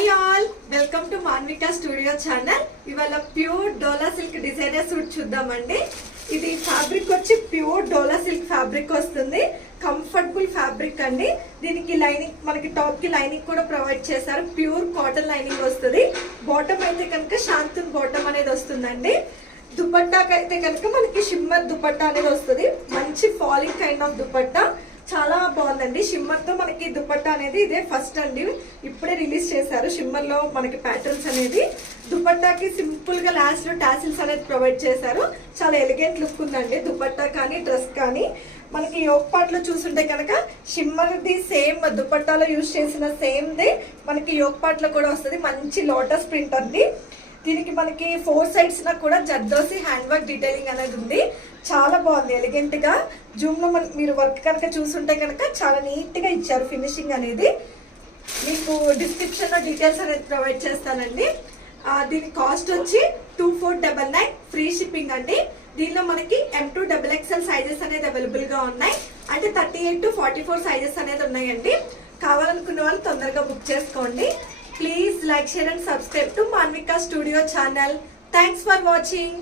Hi all, welcome to Manvika studio channel. ఇవాళ pure dola silk designer suit చూద్దామండి. ఇది fabric వచ్చి ప్యూర్ డోలా సిల్క్ ఫ్యాబ్రిక్ వస్తుంది. కంఫర్టబుల్ ఫ్యాబ్రిక్ అండి. దీనికి లైనింగ్, మనకి టాప్ కి లైనింగ్ కూడా ప్రొవైడ్ చేశారు. ప్యూర్ కాటన్ లైనింగ్ వస్తుంది. బాటమ్ అయితే కనుక శాంతూన్ బాటమ్ అనేది వస్తుందండి. దుపట్టాకి అయితే కనుక మనకి షిమ్మర్ దుపట్టా అనేది వస్తుంది. మంచి ఫాలింగ్ కైండ్ ఆఫ్ దుపట్టా, చాలా బాగుందండి. షిమ్మర్ తో మనకి దుపట్టా అనేది ఇదే ఫస్ట్ అండి, ఇప్పుడే రిలీజ్ చేశారు. షిమ్మర్ లో మనకి ప్యాటర్న్స్ అనేది దుపట్టాకి సింపుల్ గా లాస్ట్ లో టాసిల్స్ అనేది ప్రొవైడ్ చేశారు. చాలా ఎలిగెంట్ లుక్ ఉందండి దుపట్టా కానీ డ్రెస్ కానీ. మనకి యోగ్ పార్ట్ లో చూస్తుంటే కనుక షిమ్మర్ ది సేమ్ దుపట్టాలో యూజ్ చేసిన సేమ్ ది మనకి యోగ్ పార్ట్ లో కూడా వస్తుంది. మంచి లోటస్ ప్రింట్ అండి. దీనికి మనకి 4 సైడ్స్ కూడా జర్దోసి హ్యాండ్ వర్క్ డీటెయిలింగ్ అనేది ఉంది. చాలా బాగుంది, ఎలిగెంట్ గా. జూమ్ లో మీరు వర్క్ కనుక చూస్తుంటే కనుక చాలా నీట్ గా ఇచ్చారు ఫినిషింగ్ అనేది. మీకు డిస్క్రిప్షన్ లో డీటెయిల్స్ అనేది ప్రొవైడ్ చేస్తానండి. దీని కాస్ట్ వచ్చి 2499, ఫ్రీ షిప్పింగ్ అండి. దీనిలో మనకి M2 XXL సైజెస్ అనేది అవైలబుల్ గా ఉన్నాయి. అంటే 38 to 44 సైజెస్ అనేది ఉన్నాయండి. కావాలనుకున్న వాళ్ళు తొందరగా బుక్ చేసుకోండి. Please like, share and subscribe to Manvika Studio channel. Thanks for watching.